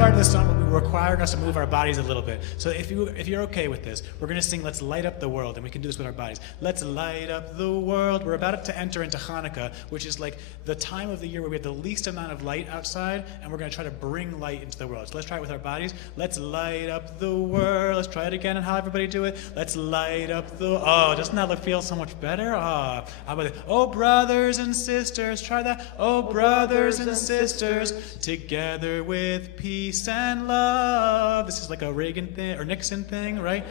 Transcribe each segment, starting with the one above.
part of the song will be requiring us to move our bodies a little bit. So if you're okay with this, we're going to sing Let's Light Up the World, and we can do this with our bodies. Let's light up the world. We're about to enter into Hanukkah, which is like the time of the year where we have the least amount of light outside, and we're going to try to bring light into the world. So let's try it with our bodies. Let's light up the world. Let's try it again and how everybody do it. Let's light up the... Oh, doesn't that feel so much better? How about it? Oh, brothers and sisters. Try that. Oh, brothers and sisters. Together with peace and love. This is like a Reagan thing or Nixon thing, right?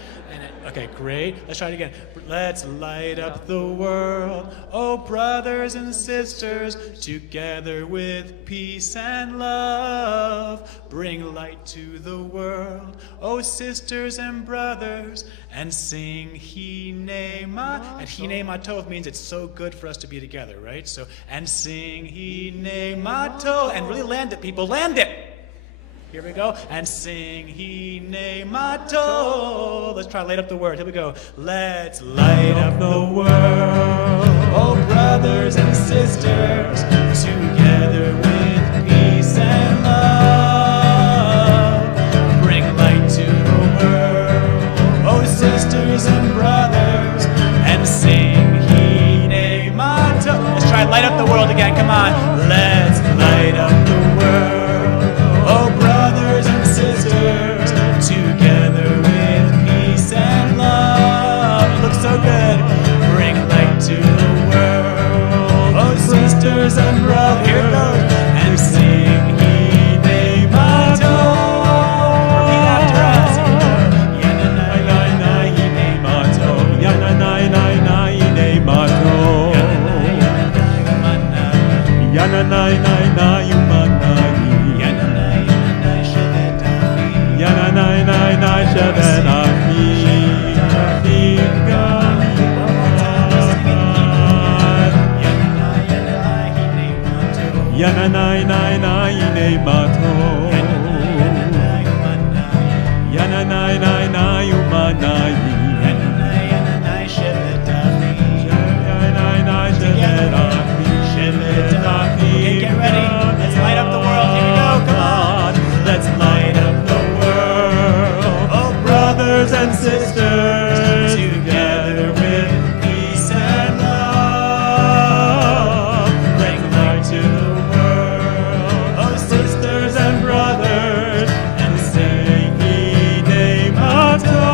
Okay, great. Let's try it again. Let's light up the world. Oh, brothers and sisters. Together with peace and love. Bring light to the world. Oh, sisters and brothers. And sing Hine Ma. And Hine Ma Tov means it's so good for us to be together, right? So, and sing Hine Ma Tov. And really land it, people. Land it. Here we go. And sing Hine Ma Tov. Let's try to light up the word. Here we go. Let's light up the world. Oh, brothers and sisters. Together with peace and love. Bring light to the world. Oh, sisters and brothers. And sing Hine Ma Tov. Let's try to light up the world again. Come on. Let's light up the world. Oh, brothers and sisters, together with peace and love. It looks so good. Bring light to the world. Oh, sisters and brothers. Here it goes. And sing Hine Ma Tov. Repeat after us. Yana-na-na-na, Hine Ma Tov. Yana-na-na-na, Hine Ma Tov. Yana-na-na-na, Okay, get ready. Let's light up the world. Here we go. Come on. Let's light up the world. Oh, brothers and sisters, together with peace and love. Bring light to the world. Oh, sisters and brothers, and sing Hine Ma Tov.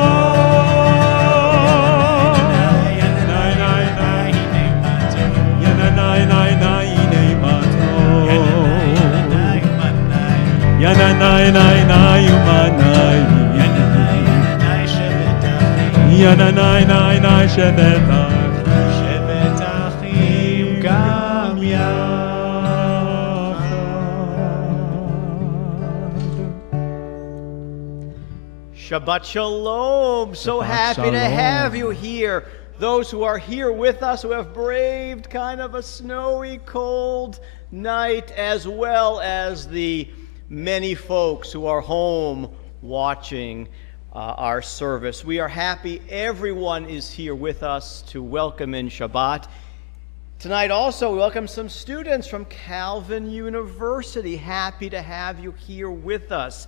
Shabbat Shalom. So happy to have you here. Those who are here with us, who have braved kind of a snowy, cold night, as well as the many folks who are home watching our service. We are happy everyone is here with us to welcome in Shabbat. Tonight also we welcome some students from Calvin University. Happy to have you here with us.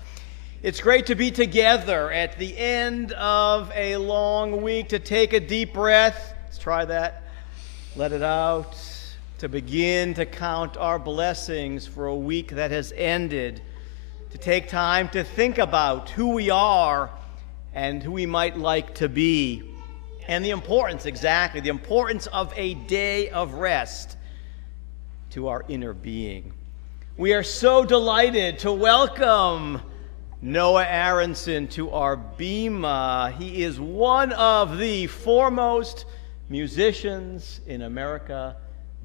It's great to be together at the end of a long week, to take a deep breath. Let's try that. Let it out. To begin to count our blessings for a week that has ended. To take time to think about who we are and who we might like to be. And the importance, exactly, the importance of a day of rest to our inner being. We are so delighted to welcome Noah Aronson to our Bima. He is one of the foremost musicians in America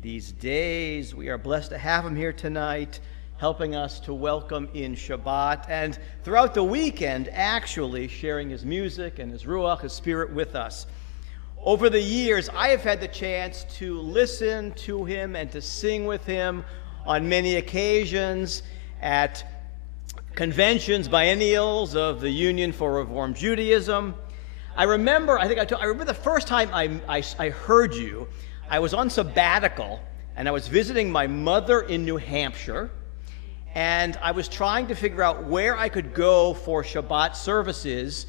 these days. We are blessed to have him here tonight, helping us to welcome in Shabbat, and throughout the weekend, actually sharing his music and his ruach, his spirit, with us. Over the years, I have had the chance to listen to him and to sing with him on many occasions at conventions, biennials of the Union for Reform Judaism. I remember the first time I heard you. I was on sabbatical, and I was visiting my mother in New Hampshire, and I was trying to figure out where I could go for Shabbat services.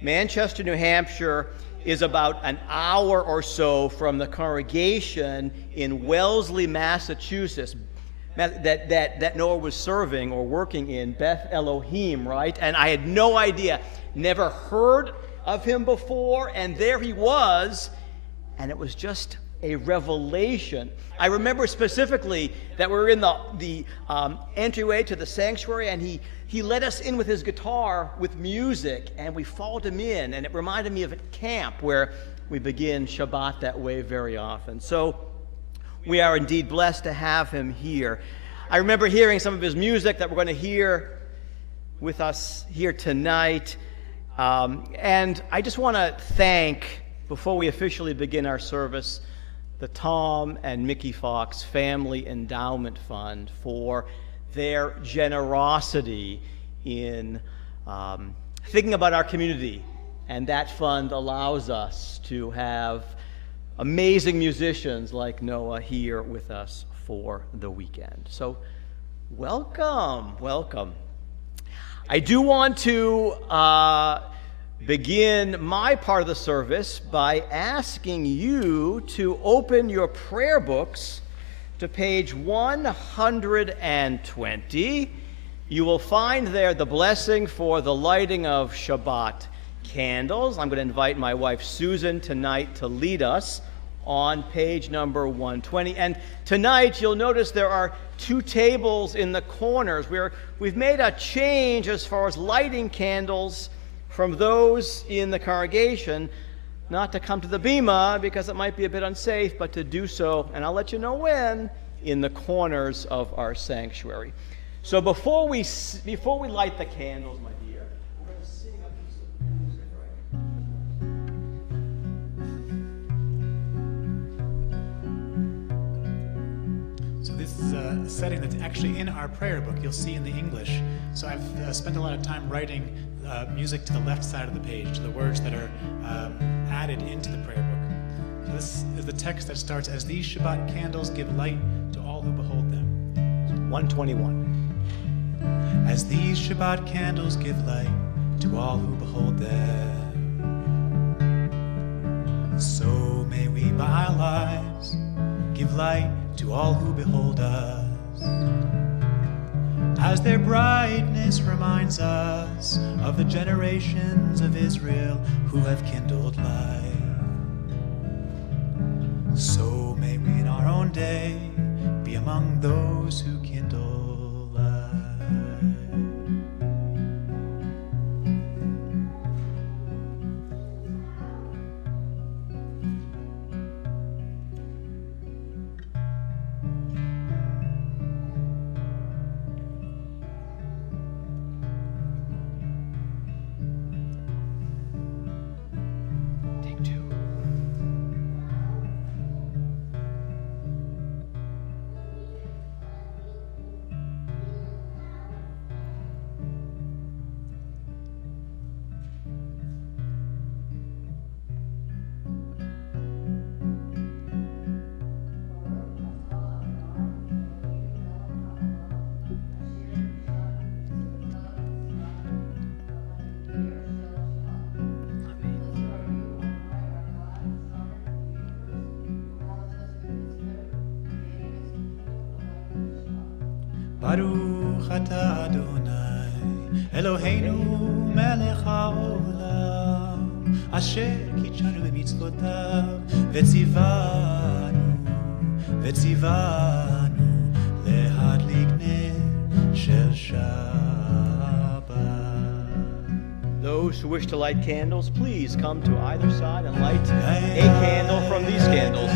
Manchester, New Hampshire is about an hour or so from the congregation in Wellesley, Massachusetts, that Noah was serving or working in, Beth Elohim, right? And I had no idea, never heard of him before, and there he was, and it was just a revelation. I remember specifically that we were in the entryway to the sanctuary, and he let us in with his guitar with music, and we followed him in, and it reminded me of at camp where we begin Shabbat that way very often. So we are indeed blessed to have him here. I remember hearing some of his music that we're going to hear with us here tonight, and I just want to thank, before we officially begin our service, the Tom and Mickey Fox Family Endowment Fund for their generosity in thinking about our community. And that fund allows us to have amazing musicians like Noah here with us for the weekend. So welcome, welcome. I do want to begin my part of the service by asking you to open your prayer books to page 120. You will find there the blessing for the lighting of Shabbat candles. I'm going to invite my wife Susan tonight to lead us on page number 120. And tonight you'll notice there are two tables in the corners where we've made a change as far as lighting candles from those in the congregation, not to come to the bima because it might be a bit unsafe, but to do so, and I'll let you know when, in the corners of our sanctuary. So before we light the candles, my dear, we're going to sing a piece of music, right? So this is a setting that's actually in our prayer book. You'll see in the English. So I've spent a lot of time writing music to the left side of the page, to the words that are added into the prayer book. So this is the text that starts, "As these Shabbat candles give light to all who behold them." 121. As these Shabbat candles give light to all who behold them, so may we by our lives give light to all who behold us. As their brightness reminds us of the generations of Israel who have kindled light, so may we in our own day be among those who kindle light. Baruch atah Adonai, Eloheinu melech haolam, asher kitshanu b'mitzvotav, v'tzivanu lehadlik ner shel Shabbat. Those who wish to light candles, please come to either side and light a candle from these candles.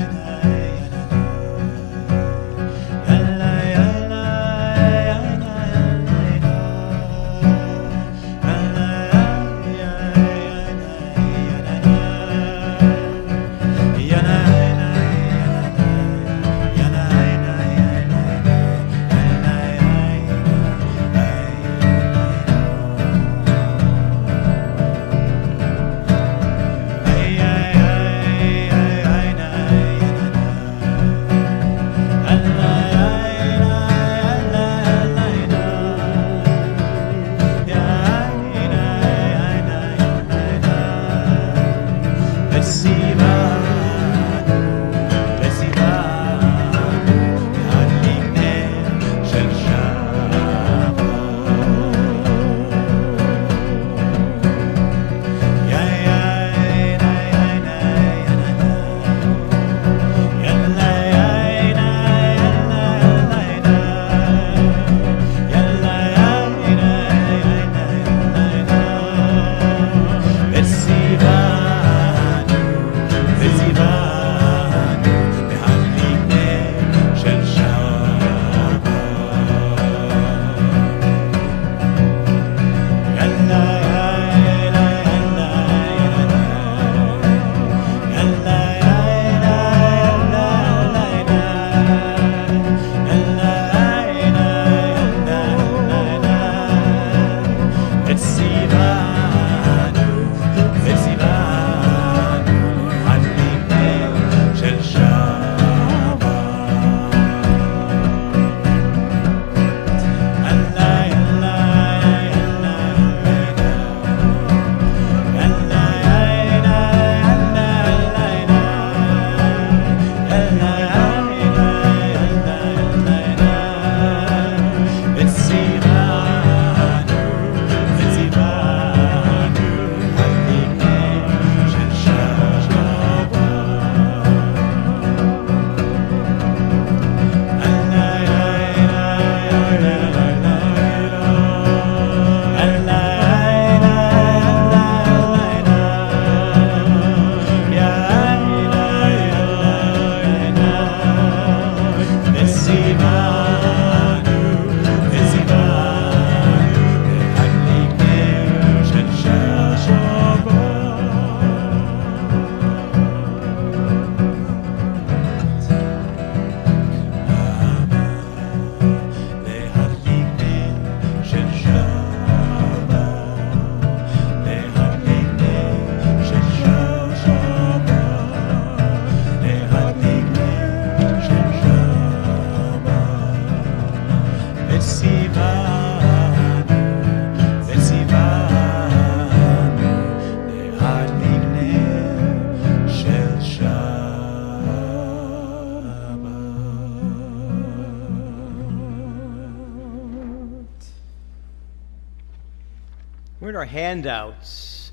our handouts.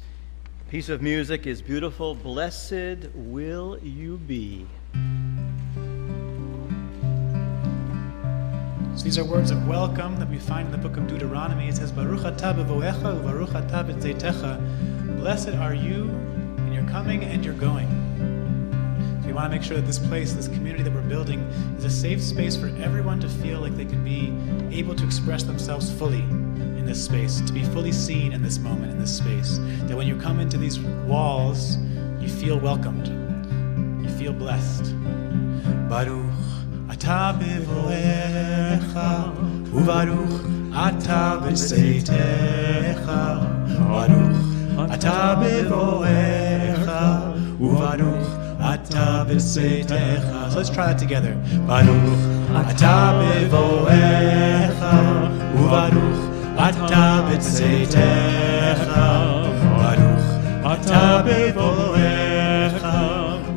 Piece of music is beautiful. Blessed will you be. So these are words of welcome that we find in the book of Deuteronomy. It says, Baruch atah b'voecha u'baruch atah b'tzeitecha. Blessed are you in your coming and your going. So we want to make sure that this place, this community that we're building, is a safe space for everyone to feel like they can be able to express themselves fully in this space, to be fully seen in this moment, in this space. That when you come into these walls, you feel welcomed. You feel blessed. Baruch atah b'voecha u'baruch atah b'tzeitecha. Baruch atah b'voecha u'baruch atah b'tzeitecha. So let's try that together. Baruch atah b'voecha u'baruch atah b'tzeitecha. Baruch atah b'voecha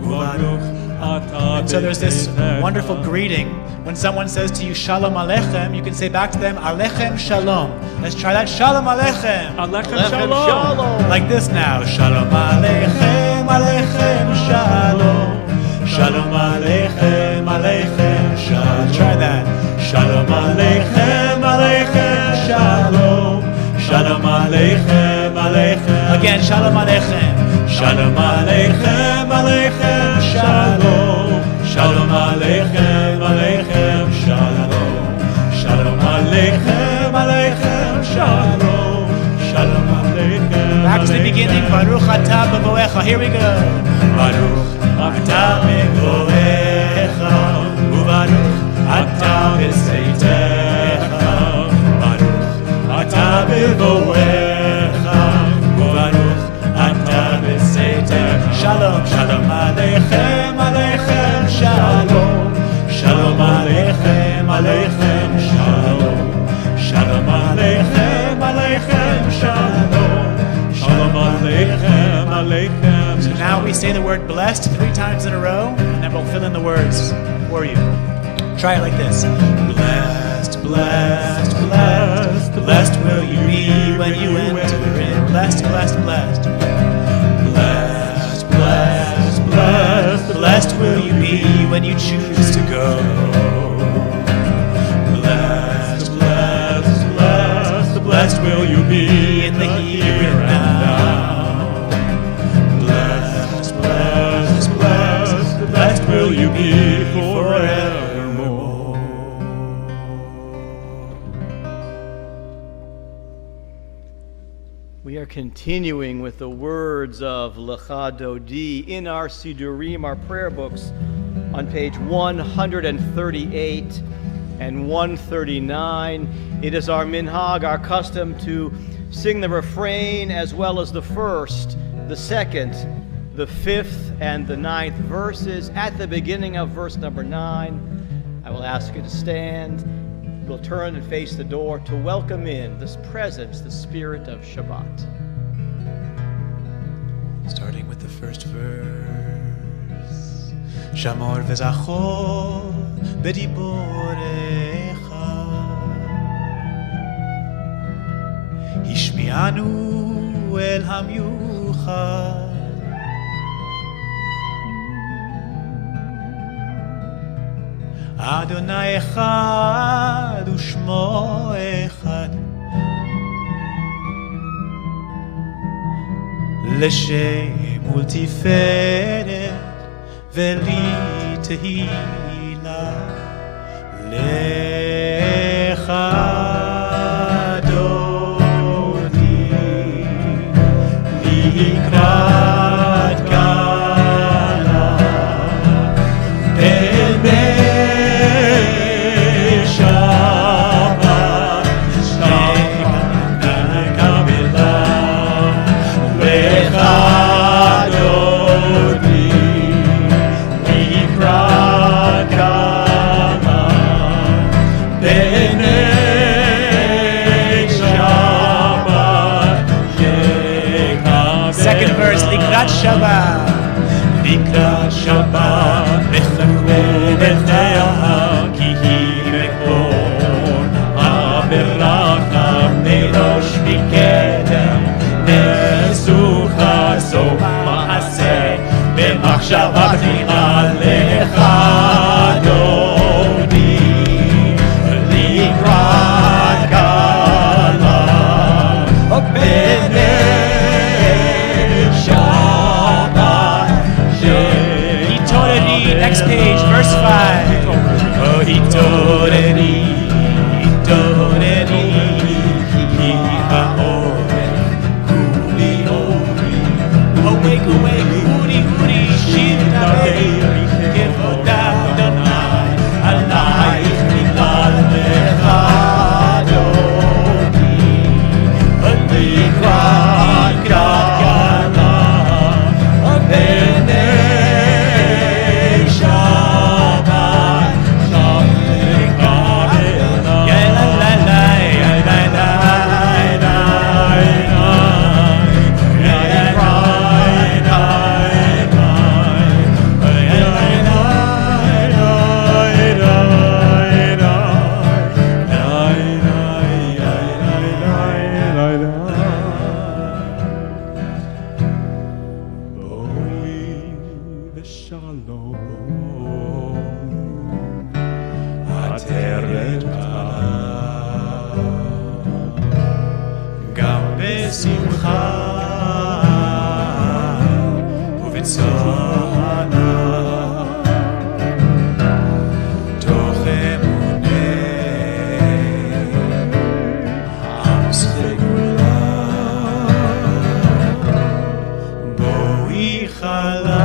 u'baruch. And so there's this wonderful greeting. When someone says to you, Shalom Aleichem, you can say back to them, Aleichem Shalom. Let's try that. Shalom Aleichem. Aleichem Shalom. Like this now. Shalom Aleichem, Aleichem Shalom. Shalom Aleichem, Aleichem Shalom. Try that. Shalom Aleichem, Aleichem Shalom. Shalom Aleichem, Aleichem. Again, Shalom Aleichem. Shalom Aleichem, Aleichem Shalom. Shalom Aleichem, Aleichem Shalom. Shalom Aleichem, Aleichem Shalom. Shalom Aleichem. Back to the beginning. Baruch atah b'voecha. Here we go. Baruch atah b'voecha u'baruch atah b'tzeitecha. Baruch atah b'voecha u'baruch atah b'tzeitecha. Shalom, Shalom Aleichem, Aleichem Shalom. Shalom Aleichem, Aleichem Shalom. Shalom Aleichem, Aleichem Shalom. Shalom Aleichem, Aleichem. So now we say the word blessed 3 times in a row, and then we'll fill in the words for you. Try it like this. Blessed, blessed, blessed. Blessed will you be when you enter in. Blessed, blessed, blessed. Blessed, blessed, blessed. Blessed will you be when you choose to go. Blessed, blessed, blessed. Blessed will you be in the here and now. Blessed, blessed, blessed. Blessed will you be forevermore. We are continuing with the words of Lecha Dodi in our Sidurim, our prayer books, on page 138 and 139. It is our minhag, our custom, to sing the refrain as well as the first, the second, the 5th, and the 9th verses. At the beginning of verse number 9, I will ask you to stand. We'll turn and face the door to welcome in this presence, the spirit of Shabbat. Starting with the first verse. Shamor v'zachor b'diborecha. Hishmi'anu el hamyuchad. Adonai echad u'shmo echad. L'shem ultiferet v'li tehila. Lecha Dodi likrat kala. Shabbat, Likrat Shabbat, Bechakol Bechea, Kihi Mekor, Haberacham, Merosh Mikedem, away. Uri, uri, shirtabei, kevoda Adonai, alayich niglal lechadoni, likrat gadgala, b'nei Shabbat, גם בשמחה ובצהלה תוך אמוני עם סגולה בואי חלה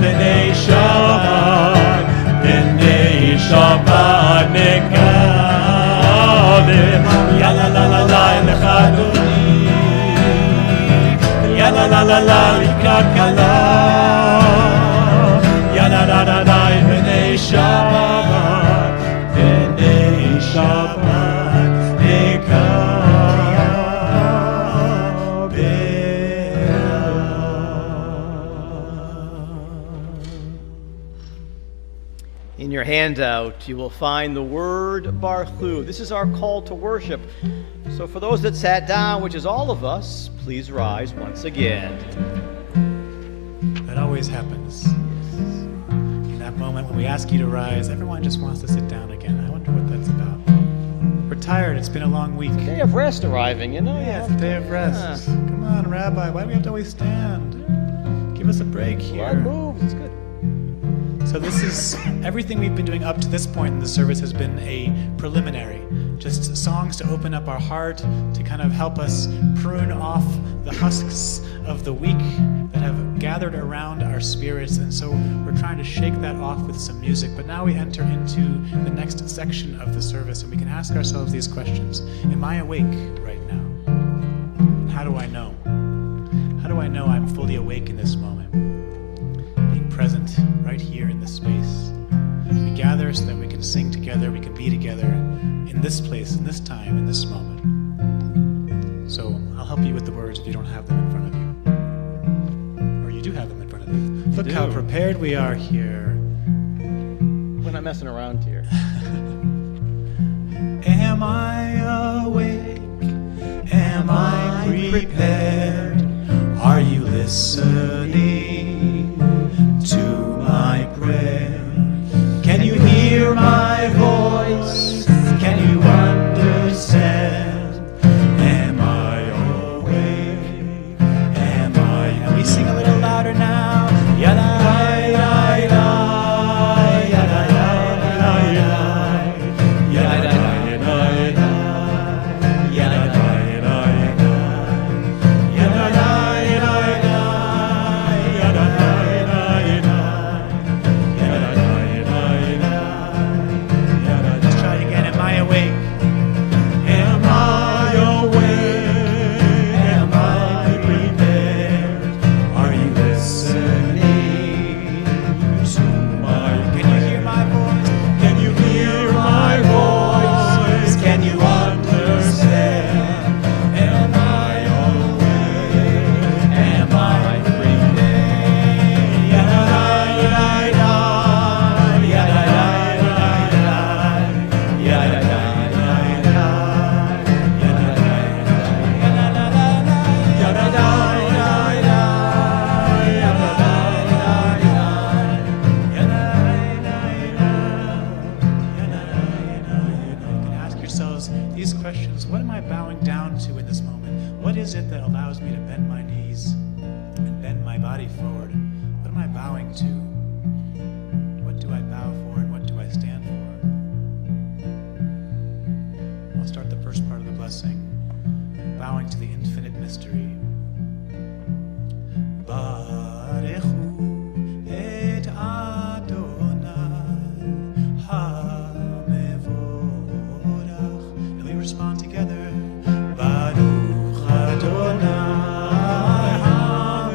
בני שבת, בני שבת נקבל, יאללה לה לה לה לך אדוני, יאללה לה לה לה לקראת כלה, יאללה לה לה לה בני שבת, בני שבת נקבל. In your handout, you will find the word Baruch Hu. This is our call to worship. So for those that sat down, which is all of us, please rise once again. That always happens. In that moment when we ask you to rise, everyone just wants to sit down again. I wonder what that's about. We're tired. It's been a long week. Day of rest arriving, you know. Yeah, it's a day of rest. Come on, Rabbi. Why do we have to always stand? Give us a break here. Well, moves. It's good. So this is everything we've been doing up to this point in the service has been a preliminary. Just songs to open up our heart, to kind of help us prune off the husks of the week that have gathered around our spirits. And so we're trying to shake that off with some music. But now we enter into the next section of the service, and we can ask ourselves these questions. Am I awake right now? How do I know? How do I know I'm fully awake in this moment? Being present right here in this space. We gather so that we can sing together, we can be together in this place, in this time, in this moment. So I'll help you with the words if you don't have them in front of you. Or you do have them in front of you. Look how prepared we are here. We're not messing around here. Am I awake? Am I prepared? Are you listening to my prayer? Can you hear my voice? Can you understand? Am I awake? Am I? And we sing a little louder now. Yada. bowing down to in this moment? What is it that allows me to bend my knees and bend my body forward? What am I bowing to? What do I bow for and what do I stand for? I'll start the first part of the blessing, bowing to the infinite mystery. Barechu et Adonai HaMevorach. And we respond together. Baruch Adonai HaMevorach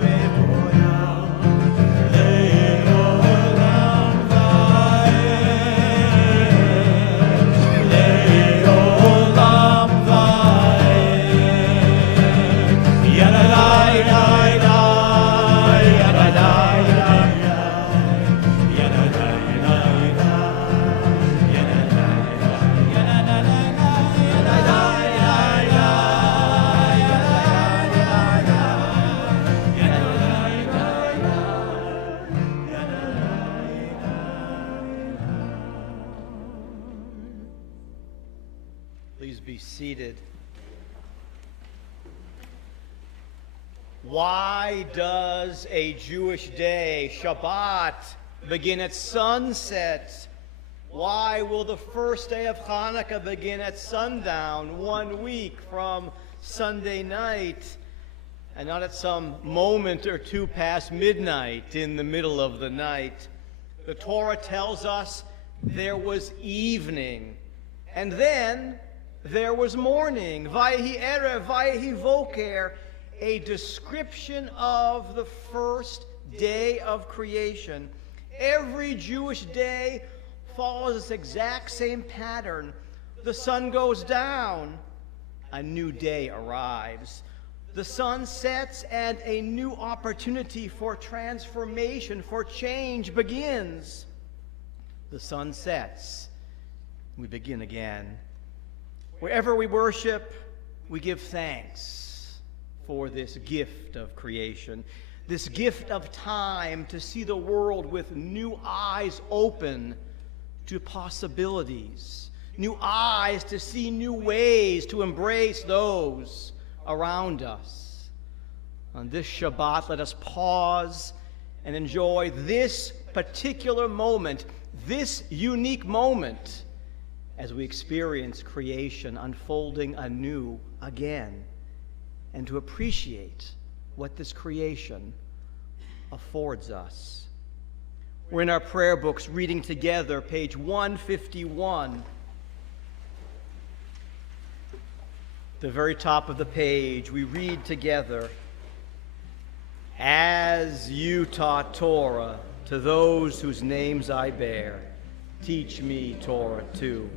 Le'olam va'ed Le'olam va'ed Yadalai Lai Lai Yadalai Lai Lai Yadalai Lai Lai Yadalai Please be seated. Why does a Jewish day, Shabbat, begin at sunset? Why will the first day of Hanukkah begin at sundown, 1 week from Sunday night, and not at some moment or two past midnight in the middle of the night? The Torah tells us there was evening, and then there was morning. Vayehi erev, vayehi voker, a description of the first day of creation. Every Jewish day follows this exact same pattern. The sun goes down, a new day arrives. The sun sets, and a new opportunity for transformation, for change begins. The sun sets, we begin again. Wherever we worship, we give thanks for this gift of creation, this gift of time to see the world with new eyes open to possibilities, new eyes to see new ways to embrace those around us. On this Shabbat, let us pause and enjoy this particular moment, this unique moment, as we experience creation unfolding anew again, and to appreciate what this creation affords us. We're in our prayer books reading together, page 151. The very top of the page, we read together, "As you taught Torah to those whose names I bear, teach me Torah too.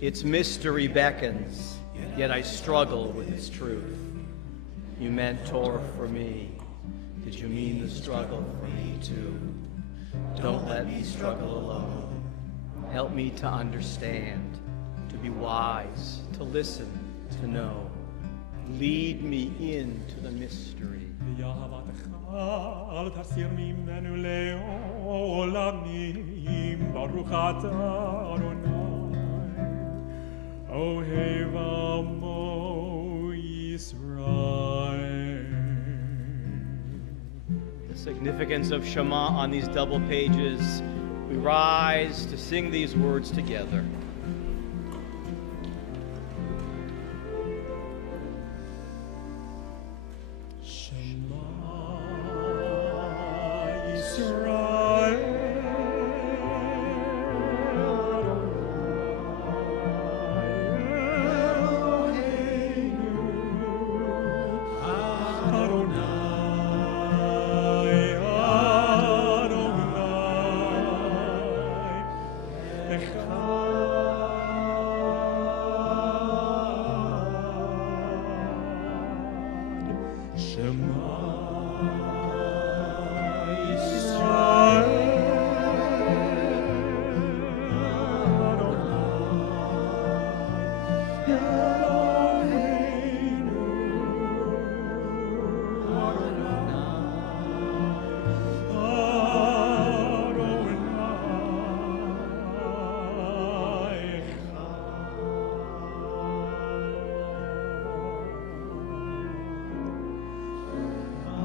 Its mystery beckons, yet I struggle with its truth. You meant Torah for me. Did you mean the struggle for me too? Don't let me struggle alone. Help me to understand, to be wise, to listen, to know. Lead me into the mystery." אל תסיר ממנו לעולמים, ברוך אתה אדוני, אוהב עמו ישראל. The significance of Shema on these double pages, we rise to sing these words together.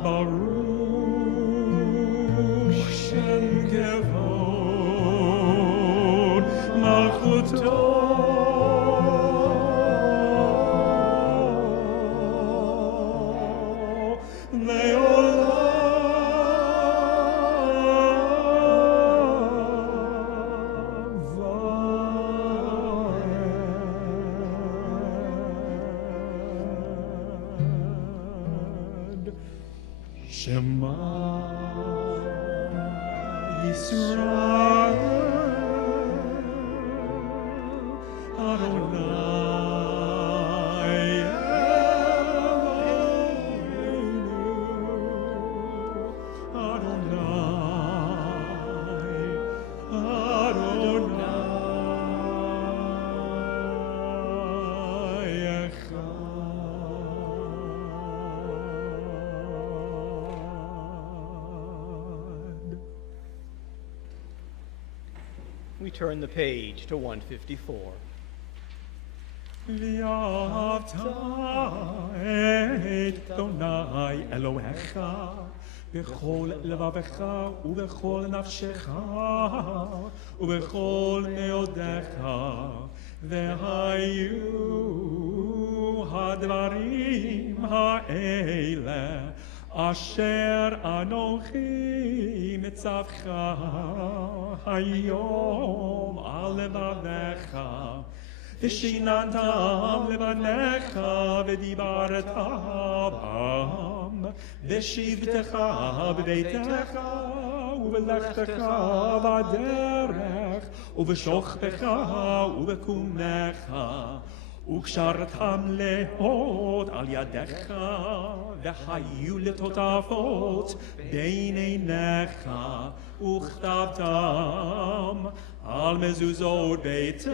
Baruch Shem Kevod Malchuto Shema Yisrael Adonai Eloheinu Adonai Adonai Echad. We turn the page to 154. ואהבת את אדוני אלוהיך בכל לבבך ובכל נפשך ובכל מאודיך והיו הדברים האלה אשר אנוכי מצווך היום על לבביך ושיננתם לבניך ודיברת בם ושבתך בביתך ובלכתך בדרך ובשוכבך ובקומך וקשרתם להוד על ידיך והיו לטוטפות בין עיניך וכתבתם על מזוזות ביתך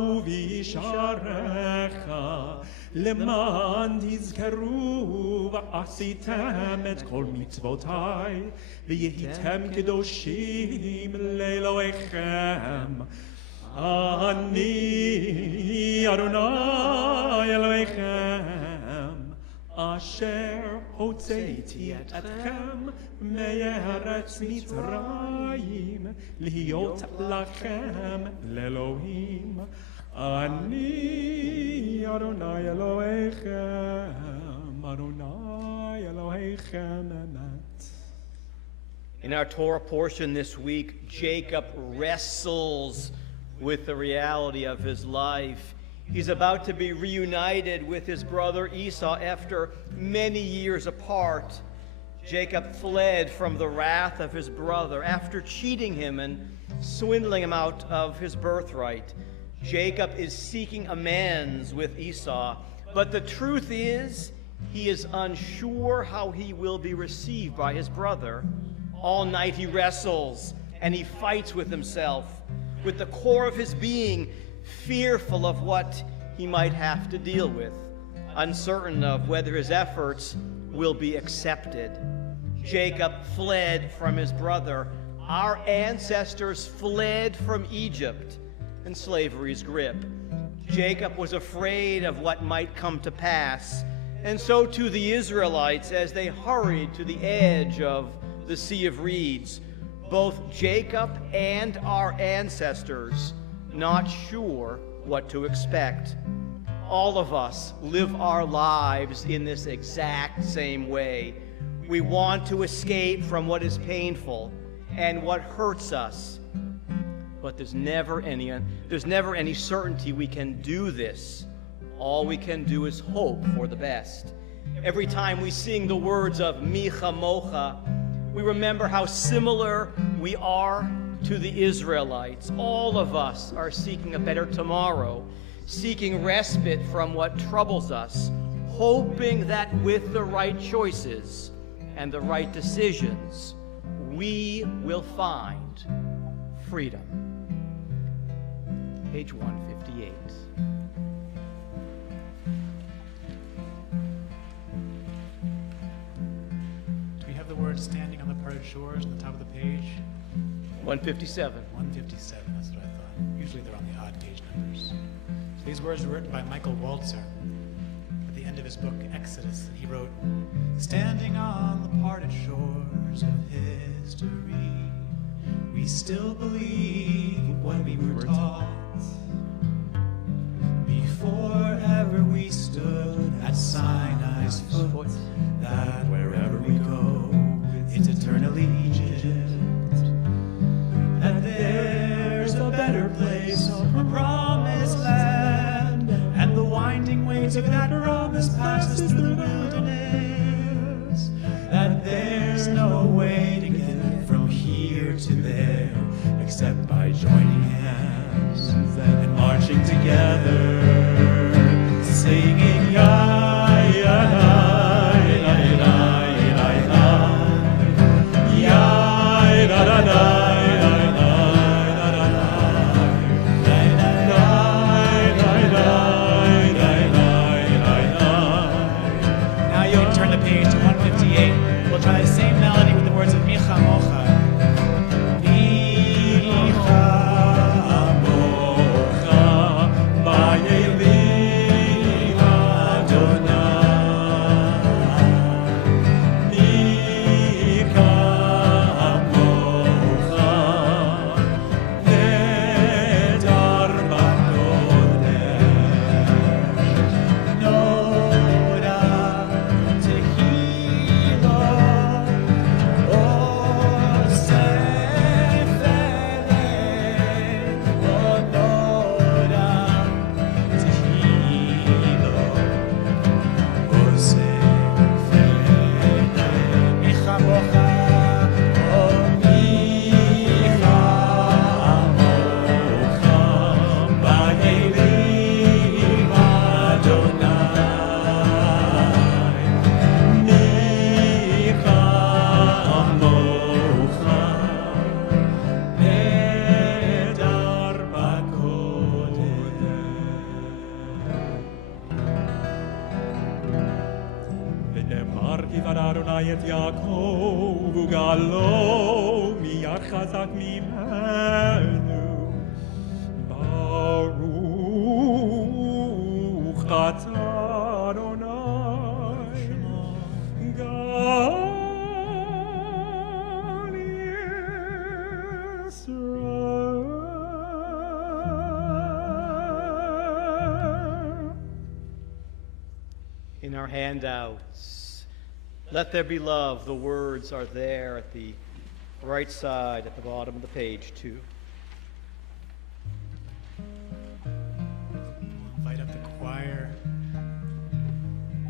ובשעריך למען תזכרו ועשיתם את כל מצוותיי והייתם קדושים לאלוהיכם אני אדוני אלוהיכם אשר הוצאתי אתכם מארץ מצרים להיות לכם לאלוהים אני אדוני אלוהיכם אדוני אלוהיכם אמת. In our Torah portion this week, Jacob wrestles with the reality of his life. He's about to be reunited with his brother Esau after many years apart. Jacob fled from the wrath of his brother after cheating him and swindling him out of his birthright. Jacob is seeking amends with Esau, but the truth is, he is unsure how he will be received by his brother. All night he wrestles and he fights with himself, with the core of his being fearful of what he might have to deal with, uncertain of whether his efforts will be accepted. Jacob fled from his brother. Our ancestors fled from Egypt and slavery's grip. Jacob was afraid of what might come to pass, and so too the Israelites as they hurried to the edge of the Sea of Reeds, both Jacob and our ancestors not sure what to expect. All of us live our lives in this exact same way. We want to escape from what is painful and what hurts us, but there's never any certainty we can do this. All we can do is hope for the best. Every time we sing the words of Mi Chamocha, we remember how similar we are to the Israelites. All of us are seeking a better tomorrow, seeking respite from what troubles us, hoping that with the right choices and the right decisions, we will find freedom. Page 158. Words standing on the parted shores on the top of the page. 157. 157, that's what I thought. Usually they're on the odd page numbers. So these words were written by Michael Walzer at the end of his book Exodus. And he wrote, "Standing uncharted shores of history, we still believe what we were taught. Before ever we stood at Sinai's foot, that wherever we go, it's eternally Egypt. That there's a better place, a promised land, and the winding ways of that promise passes through the wilderness. That there's no way to get from here to there, except by joining hands and marching together, singing ya ya ya ya ya da da da. Now you can turn the page to 158. We'll try the same melody with the words of Micha Mocha. Micha Mocha, Vayeli Adonai. Micha Mocha, Nedar Bakodesh. Noda Tehila, O Sefele, O Noda Tehila, O Sefele. Micha Mocha, O Micha Mocha, Vayeli Adonai. Micha Mocha, Nedar Bakodesh. ונאמר כי ברא אדוני את יעקב וגאלו מיד חזק ממנו. ברוך אתה אדוני גאל ישראל. In our handouts, let there be love. The words are there at the right side at the bottom of the page, too. Invite up the choir.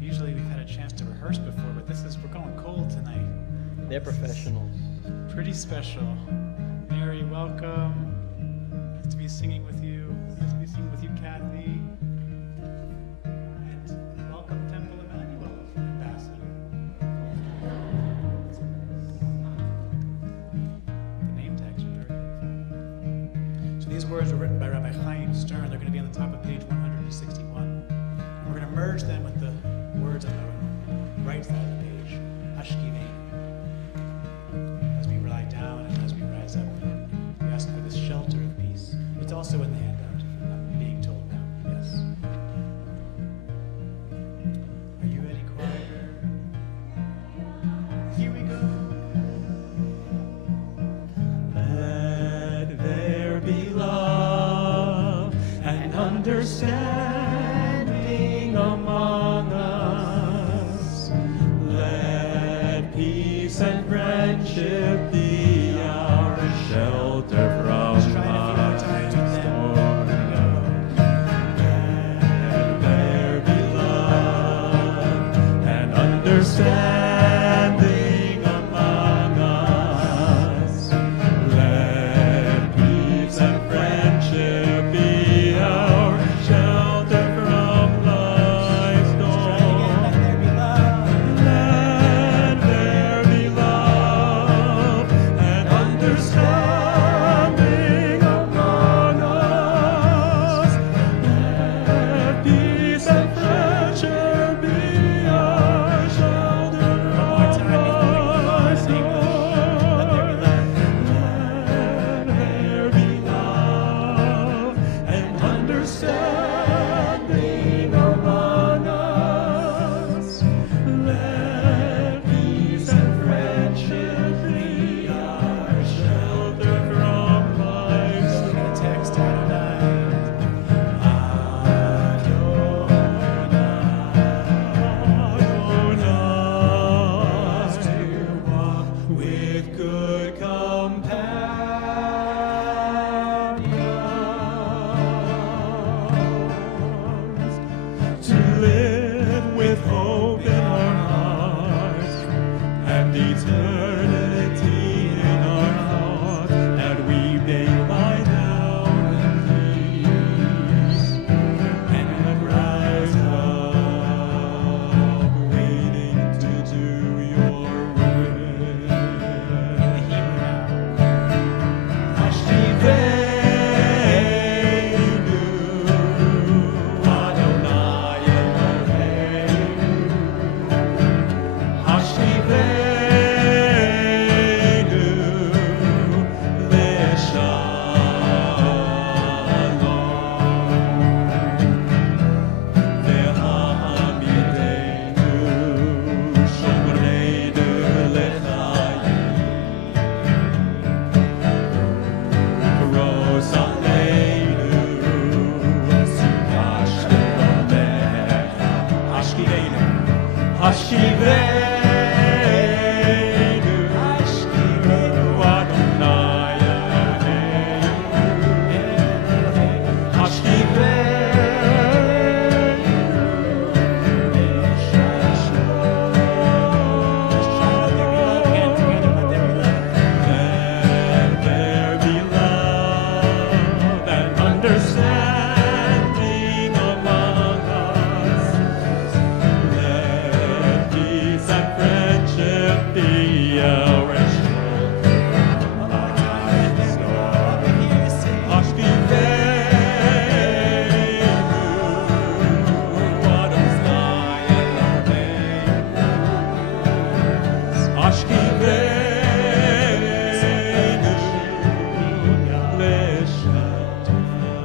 Usually we've had a chance to rehearse before, but we're going cold tonight. They're professionals. Pretty special. Mary, welcome. Nice to be singing with you. Nice to be singing with you, Kathy. And welcome, Temple Emanuel, Ambassador. The name tags are very good. So these words were written by Rabbi Chaim Stern. They're going to be on the top of page 161. And we're going to merge them with the words on the right side of the page, Ashkivei. As we lie down and as we rise up, we ask for this shelter of peace. It's also in the handout. I'm being told now. Yes. Are you ready, choir? Here we go. Let there be love and understanding among us. Let peace and friendship be our shelter from the storm. Let there be love and understanding among us. Let peace and friendship be our shelter.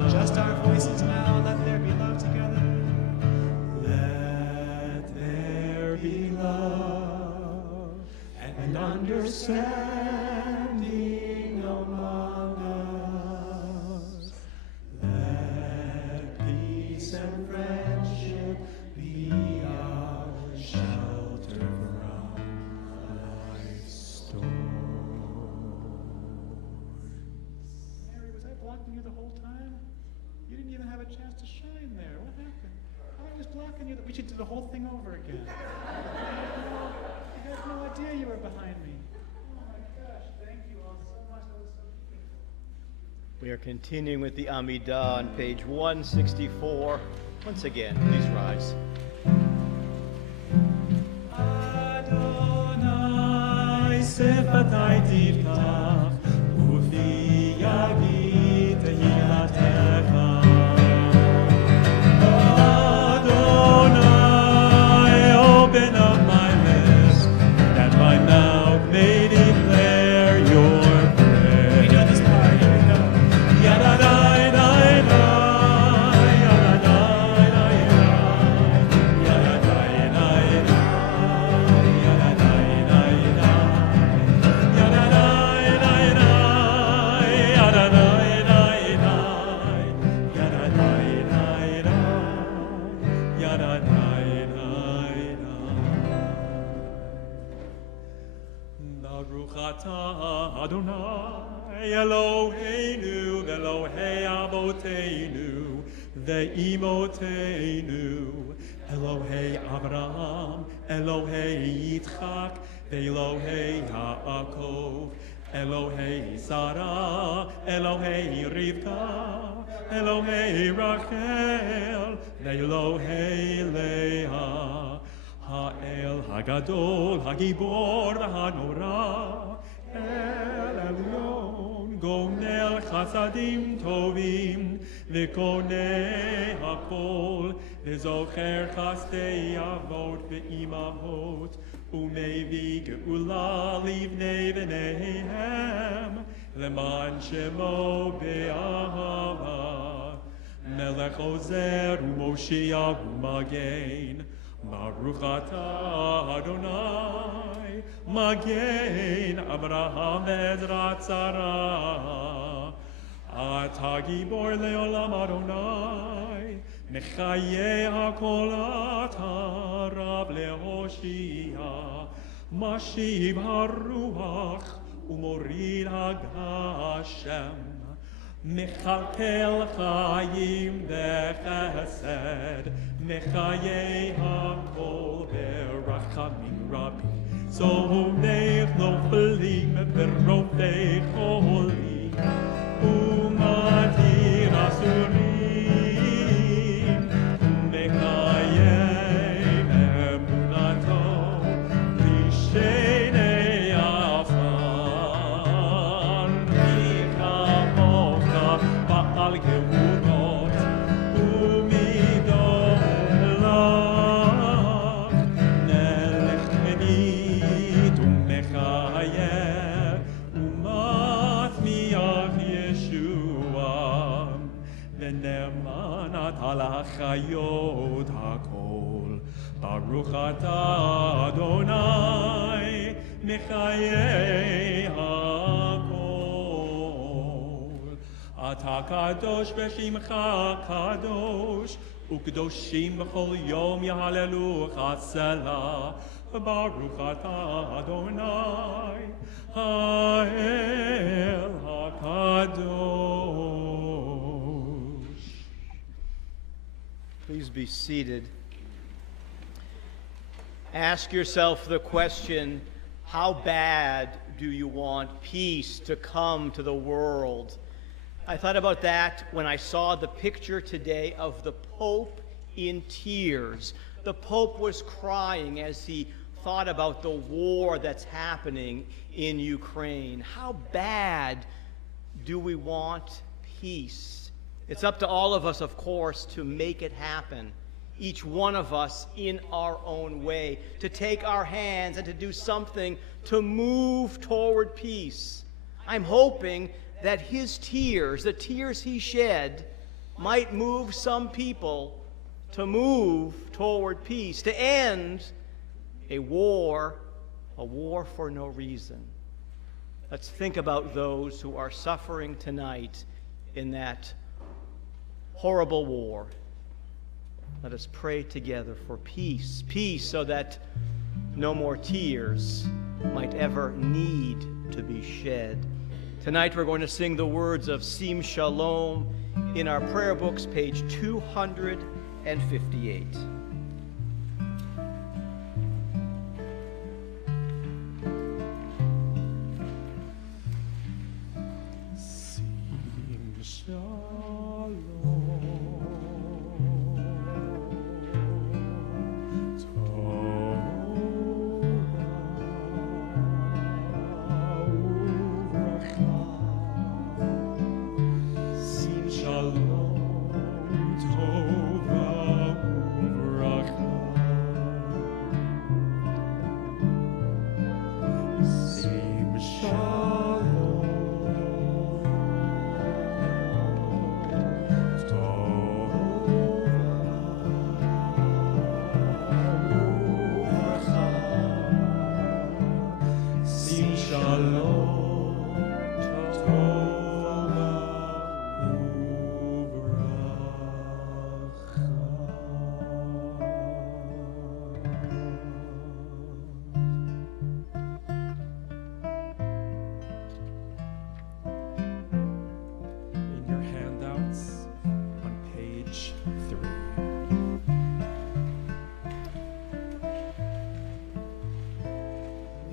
Just our voices now, let there be love together. Let there be love and understanding among us. Let peace and friendship be our shelter from life's storm. Mary, was I blocking you the whole time? You didn't even have a chance to shine there. What happened? I was blocking you. We should do the whole thing over again. I had no idea you were behind me. Oh my gosh, thank you all so much. That was so beautiful. We are continuing with the Amidah on page 164. Once again, please rise. Adonai sefatai tivtach ufi yagid yilatecha. Adonai, open up my lips, that my mouth may declare your praise. We know this part. Here we go. Yadadai, dai, dai, yadadai, dai, dai, yadadai, dai, dai, yadadai, dai, dai, yadadai, dai, dai, yadadai, dai, dai, yadadai, dai, dai, yadadai, dai, dai. Baruch atah Adonai Eloheinu Elohei Avoteinu Ve'imoteinu Elohei Avraham Elohei Yitzchak Ve'Elohei Yaakov Elohei Sarah Elohei Rivka Elohei Rachel Ve'Elohei Leah Ha'el Hagadol Hagibor V'Hanora El Elyon Gonel Chasadim Tovim V'Konei Hakol V'Zocher Chasdei Avot V'Imahot Umevi Geula Livnei V'Neihem Leman Shemo Be'ahava Melech Ozer U'Moshiach U'Magen Baruch atah Adonai Magen Abraham Ezrat Sarah Atah Gibor Leolam Adonai Mechaye HaKol Atah Rav Lehoshia Mashiv HaRuach Umorid HaGashem Mechalkel Chaim Bechesed Mechaye HaKol Berachamim Rabbi Zomech Nofelim Berofei Cholim Umatir Asurim Mechaye Emunato Vishenei Afan Michamocha Ba'al Gevurot Umidolach Nelech Menit Umechayev Umatmiach Yeshua V'nemanat halachayot hakol Baruch atah Adonai Mechayei hakol Ata kadosh v'shimcha kadosh וקדושים בכל יום יהללוך סלה, ברוך אתה אדוני האל הקדוש. Please be seated. Ask yourself the question, how bad do you want peace to come to the world? I thought about that when I saw the picture today of the Pope in tears. The Pope was crying as he thought about the war that's happening in Ukraine. How bad do we want peace? It's up to all of us, of course, to make it happen. Each one of us in our own way, to take our hands and to do something to move toward peace. I'm hoping that his tears, the tears he shed, might move some people to move toward peace, to end a war for no reason. Let's think about those who are suffering tonight in that horrible war. Let us pray together for peace, peace so that no more tears might ever need to be shed. Tonight we're going to sing the words of Sim Shalom in our prayer books, page 258.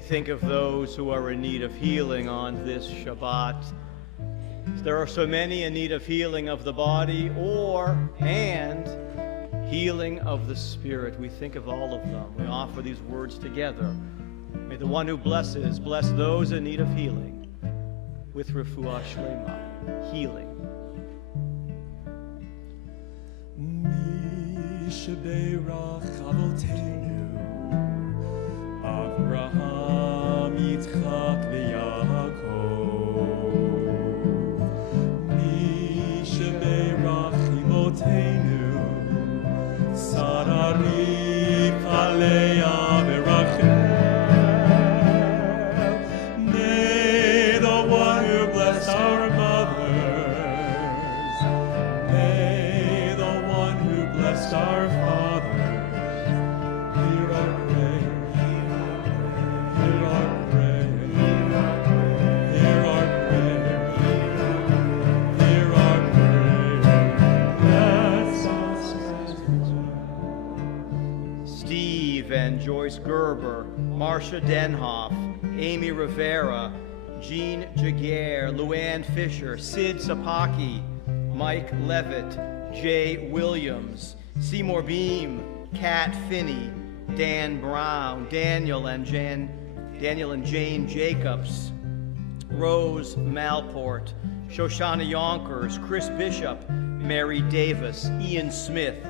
Think of those who are in need of healing on this Shabbat. There are so many in need of healing of the body and healing of the spirit. We think of all of them. We offer these words together. May the one who blesses bless those in need of healing with refuah shlema, healing. Avraham, Yitzchak, veYaakov. Mi shebeirach imotenu, Sarah rivka Leah v'Rachel. May the one who blessed our mothers, may the one who blessed our fathers, hear our prayer. And Joyce Gerber, Marcia Denhoff, Amy Rivera, Jean Jaguar, Luann Fisher, Sid Sapaki, Mike Levitt, Jay Williams, Seymour Beam, Kat Finney, Dan Brown, Daniel and Jane Jacobs, Rose Malport, Shoshana Yonkers, Chris Bishop, Mary Davis, Ian Smith,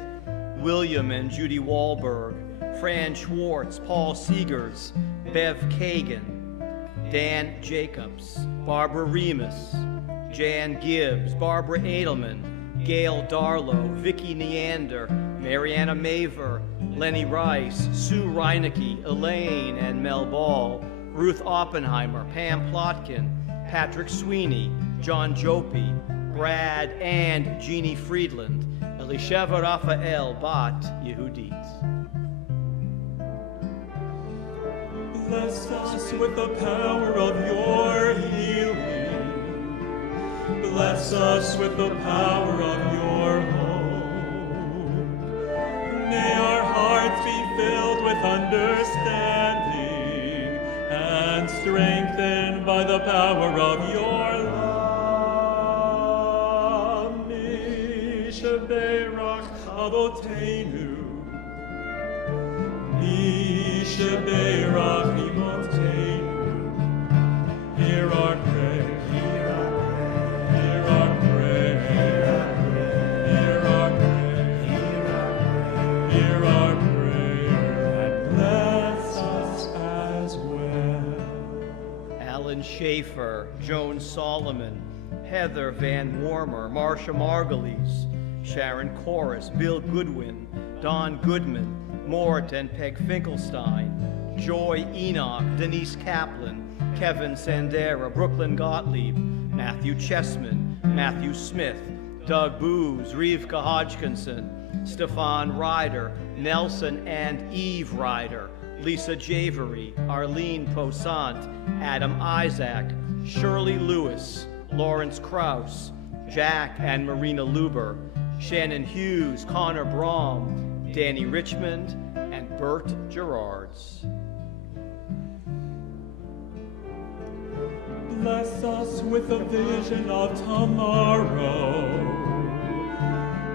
William and Judy Wahlberg, Fran Schwartz, Paul Seegers, Bev Kagan, Dan Jacobs, Barbara Remus, Jan Gibbs, Barbara Edelman, Gail Darlow, Vicki Neander, Mariana Maver, Lenny Rice, Sue Reinecke, Elaine and Mel Ball, Ruth Oppenheimer, Pam Plotkin, Patrick Sweeney, John Jopi, Brad and Jeannie Friedland, Lisheva Raphael bat Yehudit. Bless us with the power of your healing. Bless us with the power of your hope. May our hearts be filled with understanding and strengthened by the power of your love. Mishaberach Avoteinu. Mishaberach Imoteinu. Hear our prayer. Hear our prayer. Hear our prayer. Hear our prayer. And bless us as well. Alan Schaefer, Joan Solomon, Heather Van Warmer, Marcia Margulies, Sharon Corris, Bill Goodwin, Don Goodman, Mort and Peg Finkelstein, Joy Enoch, Denise Kaplan, Kevin Sandera, Brooklyn Gottlieb, Matthew Chessman, Matthew Smith, Doug Booz, Rivka Hodgkinson, Stefan Ryder, Nelson and Eve Ryder, Lisa Javery, Arlene Posant, Adam Isaac, Shirley Lewis, Lawrence Krause, Jack and Marina Luber, Shannon Hughes, Connor Braum, Danny Richmond, and Bert Gerards. Bless us with a vision of tomorrow.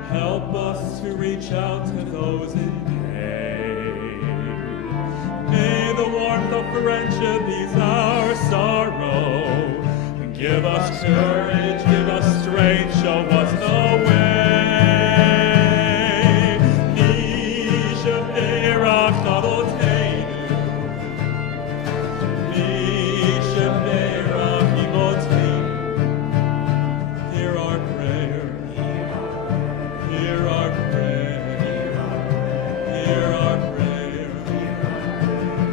Help us to reach out to those in pain. May the warmth of friendship ease our sorrow. Give us courage, give us strength, show us the way. Nishaberach Avoteinu. Nishaberach Imoteinu. Hear our prayer. Hear our prayer. Hear our prayer.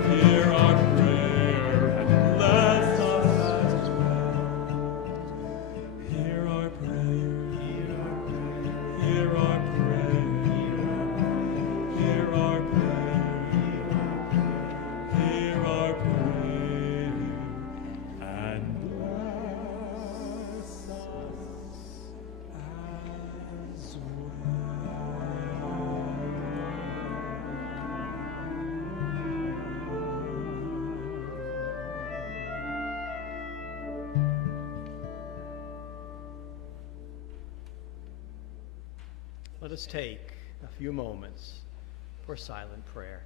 Hear our prayer. And bless us as well. Hear our prayer. Hear our prayer. Hear our prayer. Hear our prayer. Hear our prayer. And bless us as well. Let us take a few moments for silent prayer.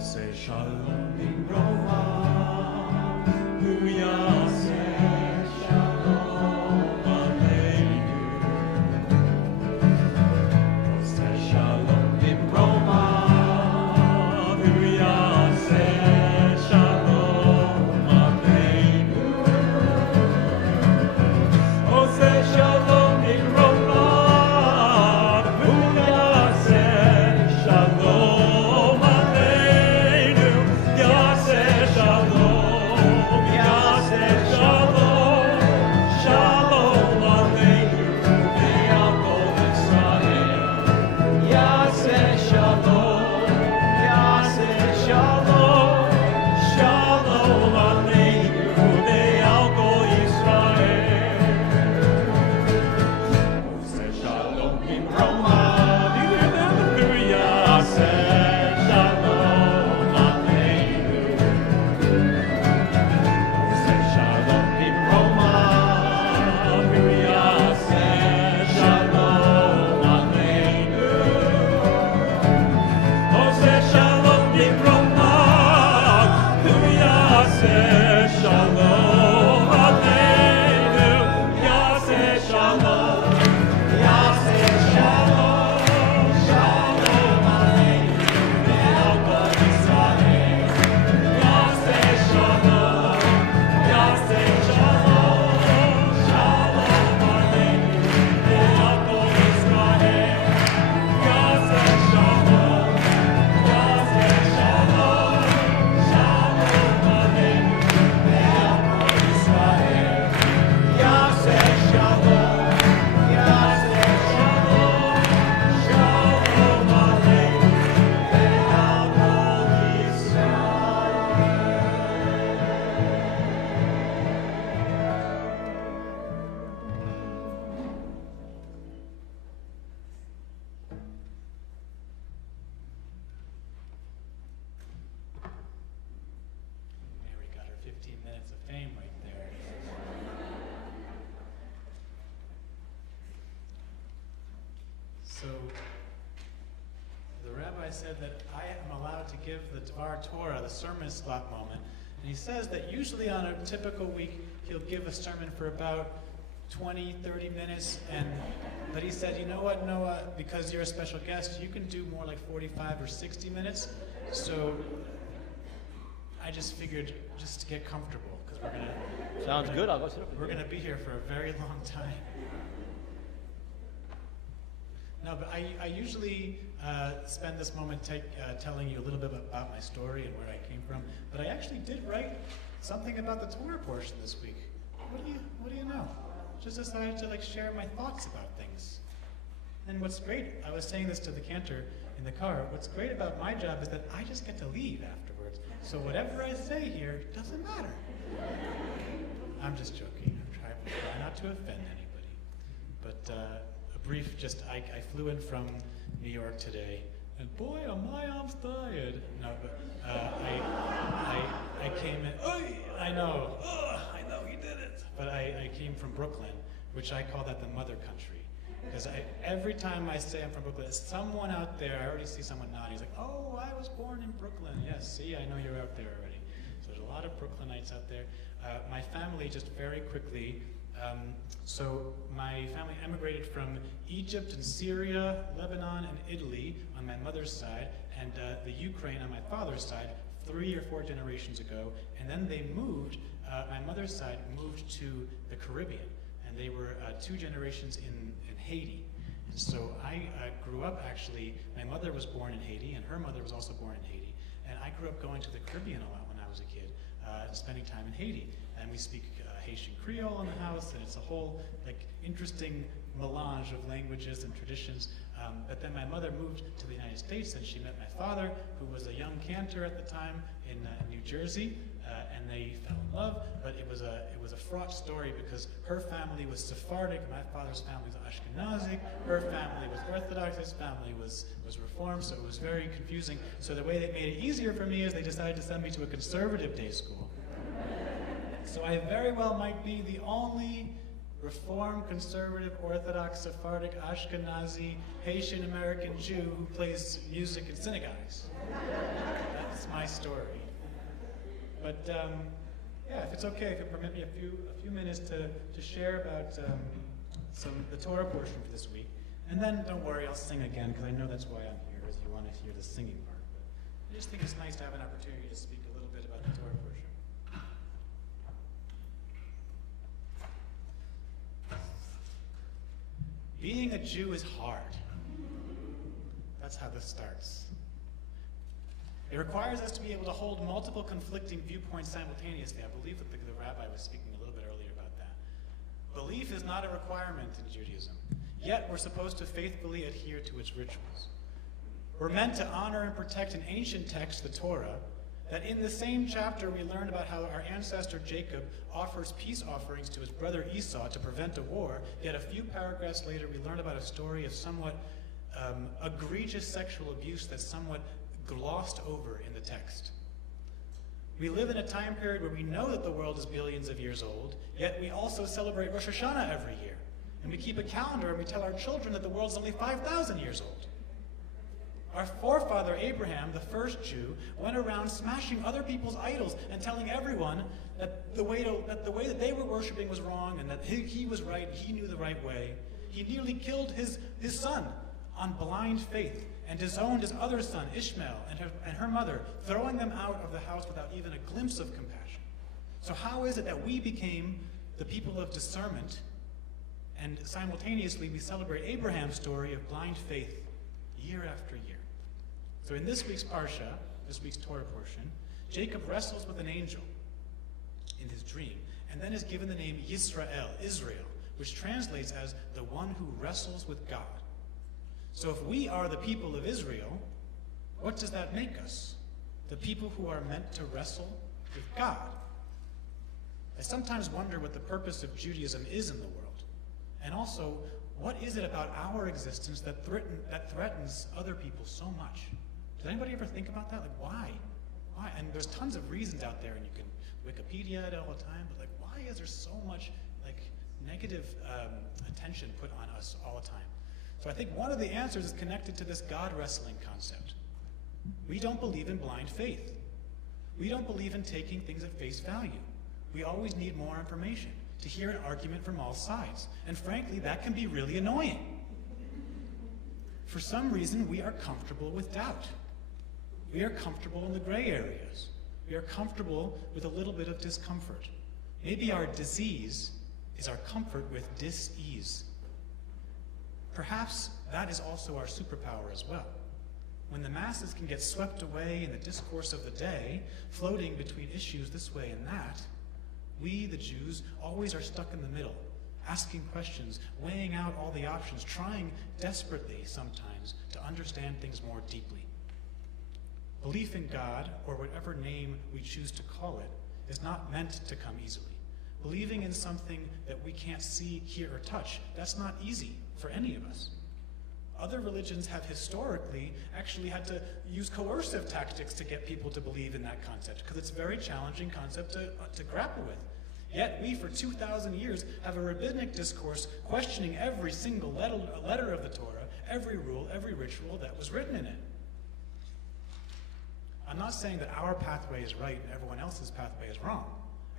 Say shalom in Roma, hu yaseh shalom aleinu. Say shalom in Roma, hu yaseh shalom aleinu. Oh, say shalom in Roma, hu yaseh shalom aleinu. said that I am allowed to give the Dvar Torah, the sermon slot moment. And he says that usually on a typical week, he'll give a sermon for about 20, 30 minutes. But he said, you know what, Noah, because you're a special guest, you can do more like 45 or 60 minutes. So I just figured just to get comfortable, because Sounds good. I'll go sit up. we're going to be here for a very long time. No, but I usually spend this moment telling you a little bit about my story and where I came from. But I actually did write something about the Torah portion this week. What do you know? Just decided to share my thoughts about things. And what's great, I was saying this to the cantor in the car, what's great about my job is that I just get to leave afterwards. So whatever I say here doesn't matter. I'm just joking. I'm trying not to offend anybody. But brief, I flew in from New York today, and boy, are my arms tired. No, but I came in. I know you did it. But I came from Brooklyn, which I call that the mother country, because every time I say I'm from Brooklyn, someone out there, I already see someone nodding. He's like, "Oh, I was born in Brooklyn." Yes, see, I know you're out there already. So there's a lot of Brooklynites out there. My family, just very quickly. So my family emigrated from Egypt and Syria, Lebanon and Italy on my mother's side, and the Ukraine on my father's side 3 or 4 generations ago. And then they moved, my mother's side moved to the Caribbean, and they were 2 generations in Haiti. And so I grew up actually, my mother was born in Haiti, and her mother was also born in Haiti. And I grew up going to the Caribbean a lot when I was a kid, spending time in Haiti. And we speak Haitian Creole in the house, and it's a whole interesting melange of languages and traditions. But then my mother moved to the United States, and she met my father, who was a young cantor at the time in New Jersey, and they fell in love. But it was a fraught story, because her family was Sephardic, my father's family was Ashkenazi, her family was Orthodox, his family was Reformed, so it was very confusing. So the way they made it easier for me is they decided to send me to a conservative day school. So I very well might be the only Reformed, Conservative, Orthodox, Sephardic, Ashkenazi, Haitian American Jew who plays music in synagogues. That's my story. But yeah, if it's okay, if you permit me a few minutes to share about the Torah portion for this week. And then don't worry, I'll sing again, because I know that's why I'm here, is you want to hear the singing part. But I just think it's nice to have an opportunity to speak a little bit about the Torah portion. Being a Jew is hard. That's how this starts. It requires us to be able to hold multiple conflicting viewpoints simultaneously. I believe that the rabbi was speaking a little bit earlier about that. Belief is not a requirement in Judaism, yet we're supposed to faithfully adhere to its rituals. We're meant to honor and protect an ancient text, the Torah, that in the same chapter we learned about how our ancestor Jacob offers peace offerings to his brother Esau to prevent a war, yet a few paragraphs later we learn about a story of somewhat egregious sexual abuse that's somewhat glossed over in the text. We live in a time period where we know that the world is billions of years old, yet we also celebrate Rosh Hashanah every year. And we keep a calendar and we tell our children that the world's only 5,000 years old. Our forefather Abraham, the first Jew, went around smashing other people's idols and telling everyone that the way that they were worshiping was wrong, and that he was right, he knew the right way. He nearly killed his son on blind faith and disowned his other son, Ishmael, and her mother, throwing them out of the house without even a glimpse of compassion. So how is it that we became the people of discernment, and simultaneously we celebrate Abraham's story of blind faith year after year? So in this week's Parsha, this week's Torah portion, Jacob wrestles with an angel in his dream, and then is given the name Yisrael, Israel, which translates as the one who wrestles with God. So if we are the people of Israel, what does that make us? The people who are meant to wrestle with God. I sometimes wonder what the purpose of Judaism is in the world, and also, what is it about our existence that threatens other people so much? Does anybody ever think about that? Like, why? Why? And there's tons of reasons out there, and you can Wikipedia it all the time, but why is there so much negative attention put on us all the time? So I think one of the answers is connected to this God wrestling concept. We don't believe in blind faith. We don't believe in taking things at face value. We always need more information to hear an argument from all sides. And frankly, that can be really annoying. For some reason, we are comfortable with doubt. We are comfortable in the gray areas. We are comfortable with a little bit of discomfort. Maybe our disease is our comfort with dis-ease. Perhaps that is also our superpower as well. When the masses can get swept away in the discourse of the day, floating between issues this way and that, we, the Jews, always are stuck in the middle, asking questions, weighing out all the options, trying desperately sometimes to understand things more deeply. Belief in God, or whatever name we choose to call it, is not meant to come easily. Believing in something that we can't see, hear, or touch, that's not easy for any of us. Other religions have historically actually had to use coercive tactics to get people to believe in that concept, because it's a very challenging concept to grapple with. Yet we, for 2,000 years, have a rabbinic discourse questioning every single letter of the Torah, every rule, every ritual that was written in it. I'm not saying that our pathway is right and everyone else's pathway is wrong.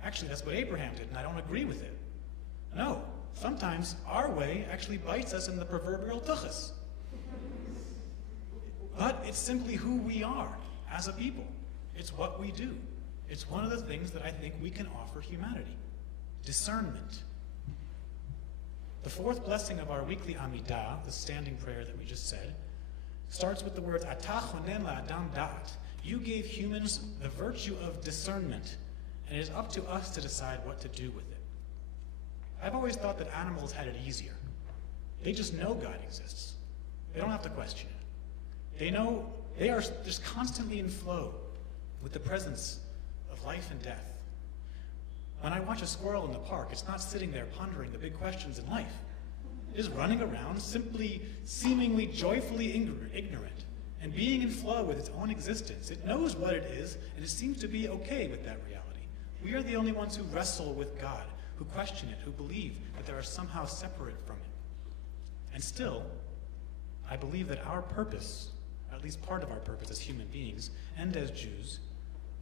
Actually, that's what Abraham did, and I don't agree with it. No, sometimes our way actually bites us in the proverbial tuchus. But it's simply who we are as a people. It's what we do. It's one of the things that I think we can offer humanity. Discernment. The fourth blessing of our weekly Amidah, the standing prayer that we just said, starts with the words, Atah chonen la'adam da'at. You gave humans the virtue of discernment, and it is up to us to decide what to do with it. I've always thought that animals had it easier. They just know God exists. They don't have to question it. They know they are just constantly in flow with the presence of life and death. When I watch a squirrel in the park, it's not sitting there pondering the big questions in life. It is running around, simply, seemingly joyfully ignorant, and being in flow with its own existence. It knows what it is, and it seems to be okay with that reality. We are the only ones who wrestle with God, who question it, who believe that they are somehow separate from it. And still, I believe that our purpose, at least part of our purpose as human beings and as Jews,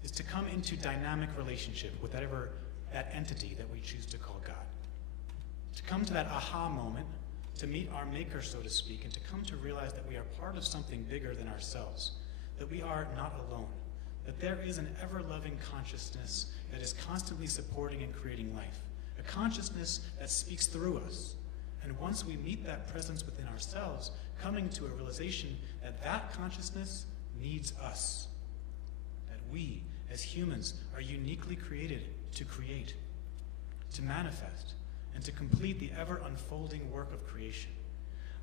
is to come into dynamic relationship with whatever that entity that we choose to call God. To come to that aha moment, to meet our maker, so to speak, and to come to realize that we are part of something bigger than ourselves, that we are not alone, that there is an ever-loving consciousness that is constantly supporting and creating life, a consciousness that speaks through us. And once we meet that presence within ourselves, coming to a realization that that consciousness needs us, that we, as humans, are uniquely created to create, to manifest, and to complete the ever-unfolding work of creation.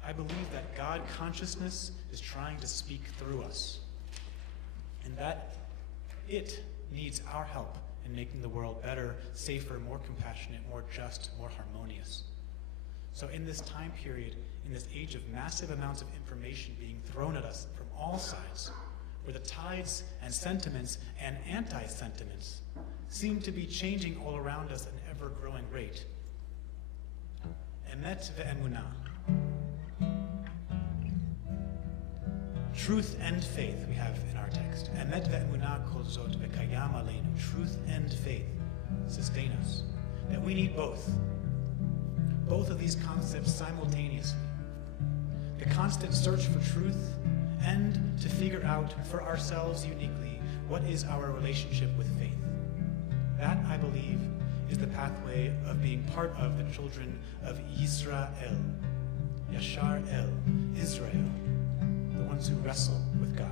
I believe that God consciousness is trying to speak through us, and that it needs our help in making the world better, safer, more compassionate, more just, more harmonious. So in this time period, in this age of massive amounts of information being thrown at us from all sides, where the tides and sentiments and anti-sentiments seem to be changing all around us at an ever-growing rate, Emet ve'emunah. Truth and faith we have in our text. Emet ve'emunah kol zot v'kayam aleinu. Truth and faith sustain us. That we need both. Both of these concepts simultaneously. The constant search for truth and to figure out for ourselves uniquely what is our relationship with faith. That, I believe, is the pathway of being part of the children of Yisrael, Yashar El, Israel, the ones who wrestle with God.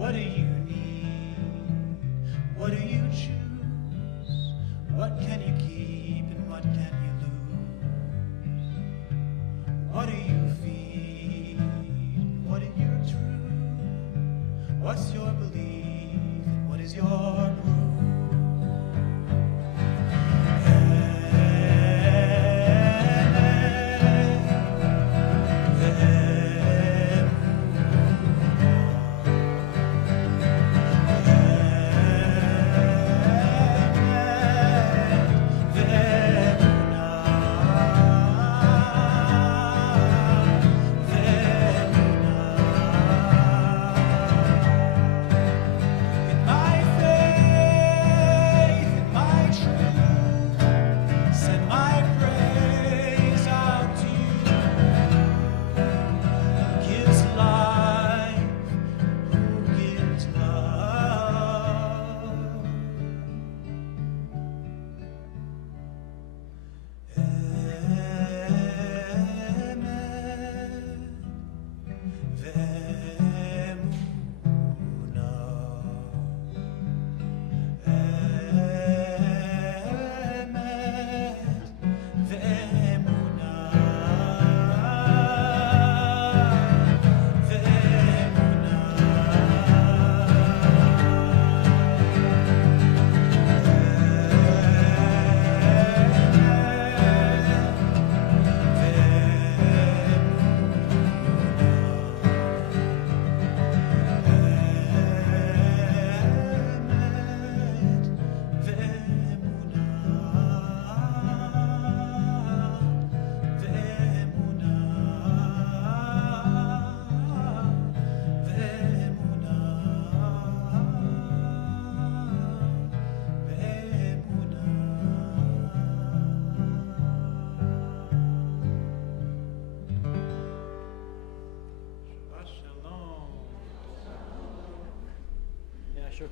What do you need? What do you choose? What can you keep and what can you lose? What do you feed? What is your truth? What's your belief and what is your proof?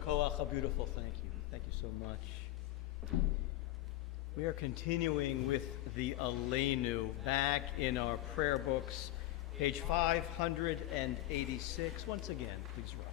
Koach, how beautiful. Thank you. Thank you so much. We are continuing with the Aleinu back in our prayer books, page 586. Once again, please rise.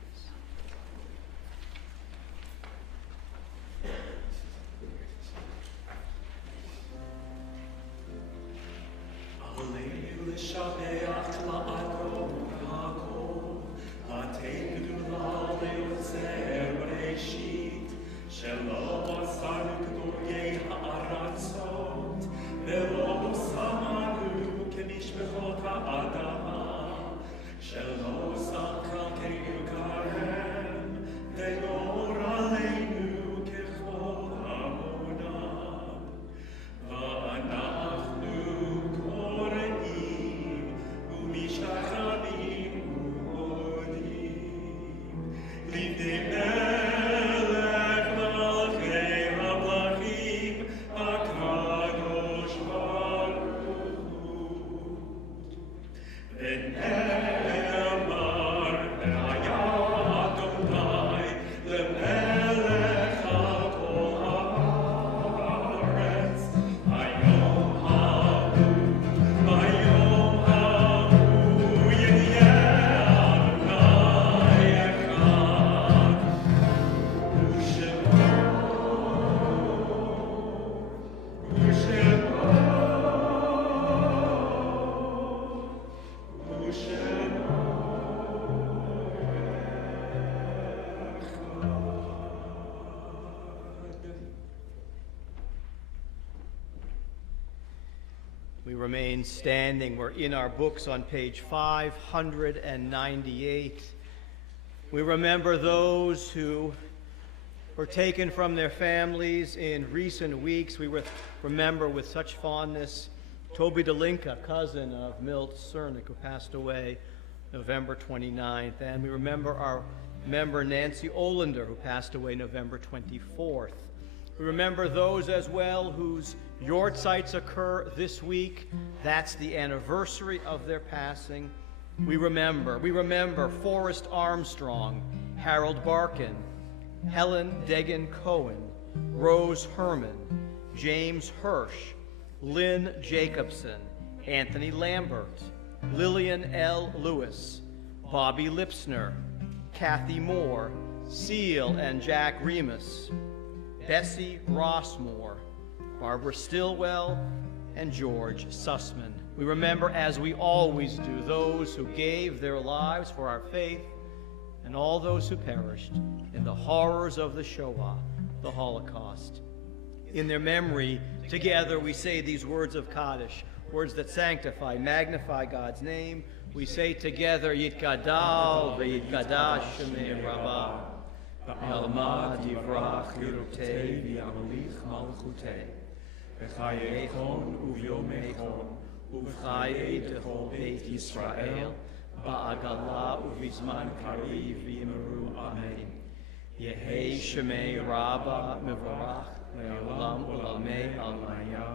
Aleinu l'shabeach la'adon ha'kol, la'tein g'dula le'otzer b'reishit, shelo asanu k'doryei ha'aratzot, ve'lo samanu k'mishpechot ha'adama, shelo sakal k'yukarem, ve'yor aleinu k'chol hamonam, va'anachnu We remain standing. We're in our books on page 598. We remember those who were taken from their families in recent weeks. We remember with such fondness Toby Delinka, cousin of Milt Cernick, who passed away November 29th. And we remember our member Nancy Olander, who passed away November 24th. We remember those as well whose yortzites occur this week. That's the anniversary of their passing. We remember Forrest Armstrong, Harold Barkin, Helen Degan Cohen, Rose Herman, James Hirsch, Lynn Jacobson, Anthony Lambert, Lillian L. Lewis, Bobby Lipsner, Kathy Moore, Seal and Jack Remus, Bessie Rossmore, Barbara Stillwell, and George Sussman. We remember, as we always do, those who gave their lives for our faith and all those who perished in the horrors of the Shoah, the Holocaust. In their memory, together we say these words of Kaddish, words that sanctify, magnify God's name. We say together, Yitgadal v'Yitgadash Shemei Rabbah, v'Alma divrach lirutei v'yamelich malchutei, v'chayechon uvyomechon, uv'chayei techol Beit Yisrael, ba'agala uv'izman kariv v'yimeru amen. Yehei Shemei Rabbah mevorach le'olam ulamei almaya,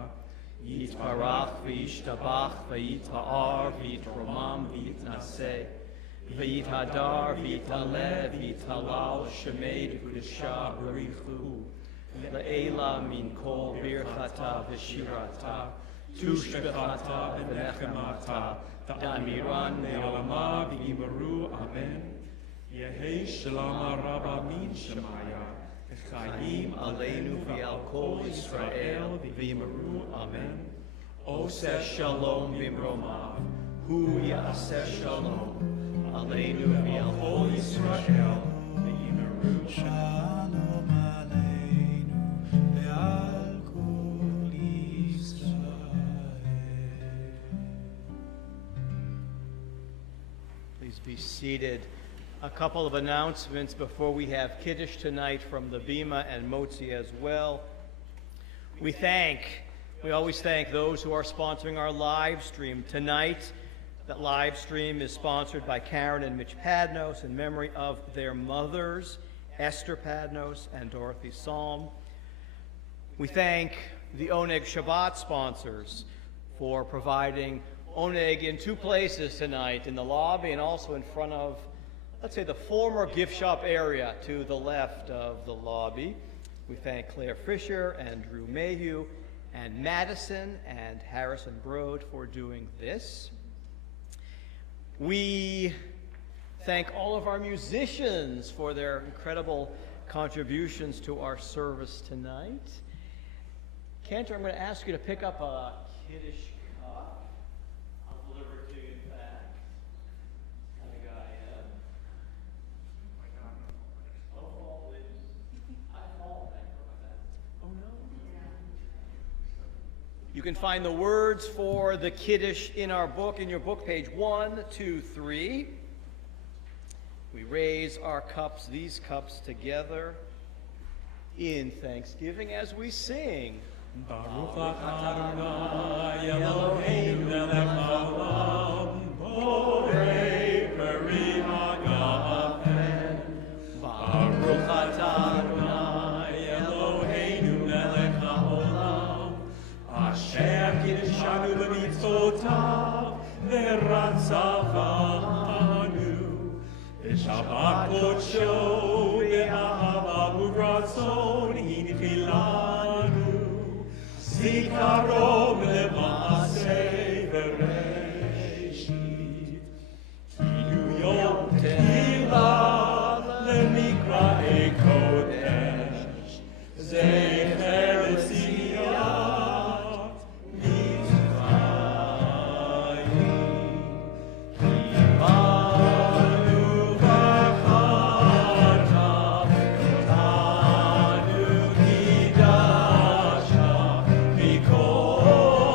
Yitbarach v'yishtabach v'yita'ar v'yitromam v'yitnaseh v'yithadar v'yitaleh v'yitalal shemei d'kudesha b'richu le'ela min kol birchata v'shirata tushbechata v'nechemata da'amiran le'olama v'yimeru amen. Yehei shalom rabba min shemaya Chaim aleinu v'al kol Yisrael v'yimeru amen. Oseh shalom v'imromav, hu ya'aseh shalom aleinu v'al kol Yisrael v'yimeru Shalom aleinu ve'al kol Yisrael. Please be seated. A couple of announcements before we have Kiddush tonight from the Bima and Motzi as well. We always thank those who are sponsoring our live stream. Tonight, that live stream is sponsored by Karen and Mitch Padnos in memory of their mothers, Esther Padnos and Dorothy Salm. We thank the Oneg Shabbat sponsors for providing Oneg in two places tonight, in the lobby and also in front of, let's say, the former gift shop area to the left of the lobby. We thank Claire Fisher and Drew Mayhew and Madison and Harrison Broad for doing this. We thank all of our musicians for their incredible contributions to our service tonight. Cantor, I'm going to ask you to pick up a Kiddush cup. I'll deliver it to you in fact. You can find the words for the Kiddush in our book, in your book, page 1, 2, 3. We raise our cups, these cups together in thanksgiving as we sing. Baruch atah Adonai Eloheinu melech haolam, borei peri hagafen. Baruch atah Adonai Eloheinu melech haolam, asher kiddushanu b'mitzvotav v'rantzavanu, b'shabbat kodsho v'ahava u'ratzon hinchilanu, zikarom le'maaseh bereshit, kiyu yom tehillah le'mikra'ei kodesh, zecher l'siyat mitzrayim, kivanu v'chata v'tanu kidasha mikol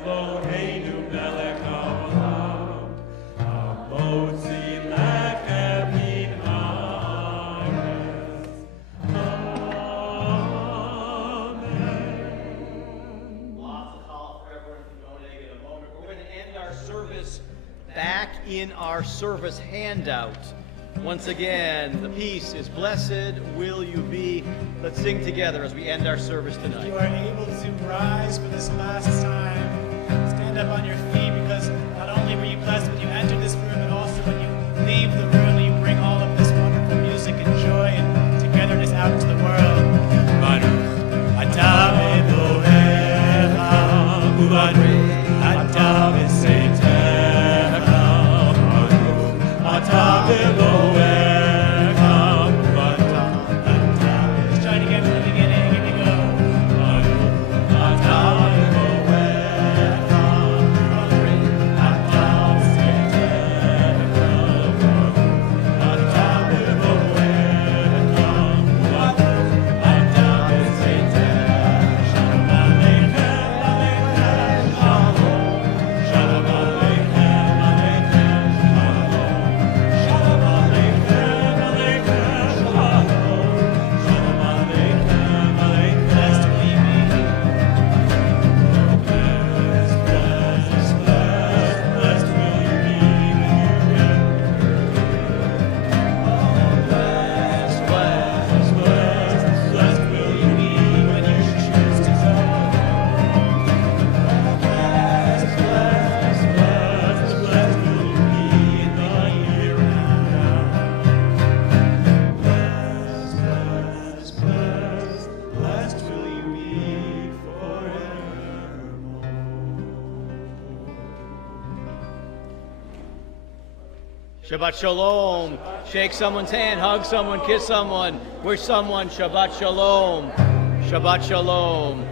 Eloheinu melech haolam, hamotzi lechem min haaretz. Amen. Lots of call for everyone to donate in a moment. We're going to end our service back in our service handout. Once again, the piece is Blessed Will You Be. Let's sing together as we end our service If tonight. you are able to rise for this last time, stand up on your feet, because not only were you blessed when you entered this room, but also when you leave the room, you bring all of this wonderful music and joy and togetherness out into the world. Baruch atah Elohecha, ubaruch atah b'seitecha, baruch atah Elohecha. Let's try it again from the beginning. Here we go. Shabbat Shalom. Shake someone's hand, hug someone, kiss someone, wish someone Shabbat Shalom. Shabbat Shalom.